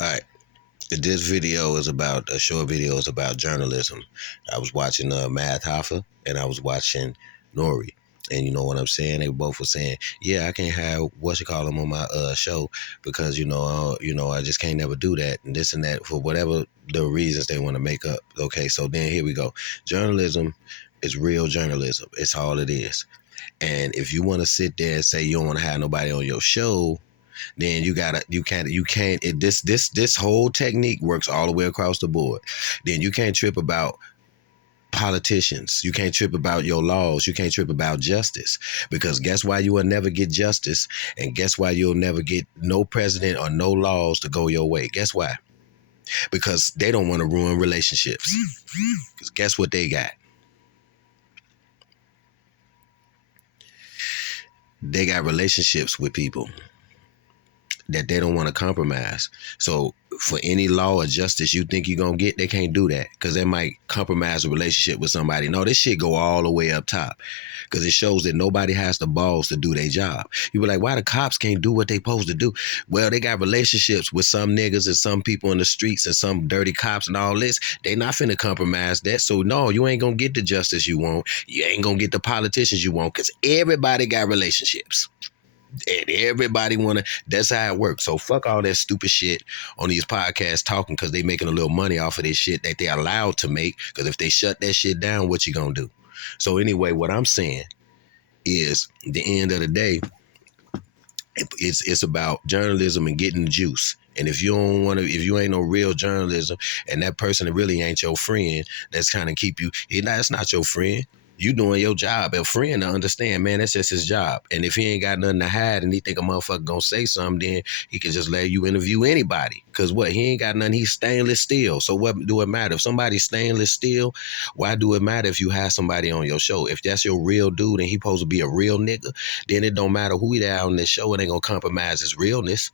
All right. This video is about a short video is about journalism. I was watching Math Hoffa and I was watching Nore. And you know what I'm saying? They both were saying, "Yeah, I can't have what you call them on my show because I just can't never do that and this and that for whatever the reasons they want to make up." Okay, so then here we go. Journalism is real journalism. It's all it is. And if you want to sit there and say you don't want to have nobody on your show, then this whole technique works all the way across the board. Then you can't trip about politicians. You can't trip about your laws. You can't trip about justice. Because guess why you will never get justice? And guess why you'll never get no president or no laws to go your way? Guess why? Because they don't want to ruin relationships. Because guess what they got? They got relationships with people that they don't want to compromise. So for any law or justice you think you're going to get, they can't do that because they might compromise a relationship with somebody. No, this shit go all the way up top because it shows that nobody has the balls to do their job. You be like, why the cops can't do what they supposed to do? Well, they got relationships with some niggas and some people in the streets and some dirty cops and all this. They not finna compromise that. So no, you ain't going to get the justice you want. You ain't going to get the politicians you want because everybody got relationships. And everybody that's how it works. So fuck all that stupid shit on these podcasts talking because they making a little money off of this shit that they're allowed to make. Because if they shut that shit down, what you gonna do? So anyway, what I'm saying is at the end of the day, it's about journalism and getting the juice. And if you don't want to, if you ain't no real journalism and that person that really ain't your friend, that's kind of keep you, that's not your friend. You doing your job. A friend to understand, man, that's just his job. And if he ain't got nothing to hide and he think a motherfucker gonna say something, then he can just let you interview anybody. Cause what? He ain't got nothing. He's stainless steel. So what do it matter? If somebody's stainless steel, why do it matter if you have somebody on your show? If that's your real dude and he supposed to be a real nigga, then it don't matter who he there on this show. It ain't gonna compromise his realness.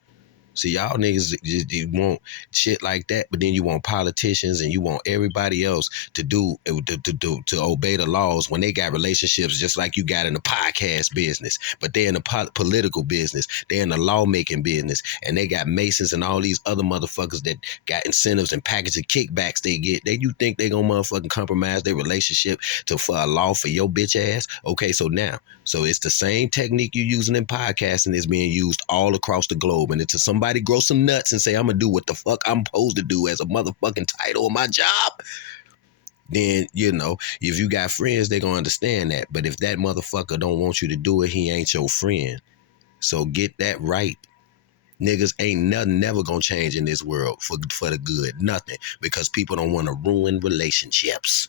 See, y'all niggas you want shit like that, but then you want politicians and you want everybody else to to obey the laws when they got relationships just like you got in the podcast business. But they're in the political business, they're in the lawmaking business, and they got Masons and all these other motherfuckers that got incentives and package of kickbacks they get. You think they gonna motherfucking compromise their relationship for a law for your bitch ass? Okay, so it's the same technique you're using in podcasting is being used all across the globe. And until somebody grow some nuts and say, I'm going to do what the fuck I'm supposed to do as a motherfucking title of my job, then, if you got friends, they're going to understand that. But if that motherfucker don't want you to do it, he ain't your friend. So get that right. Niggas ain't nothing never going to change in this world for the good. Nothing. Because people don't want to ruin relationships.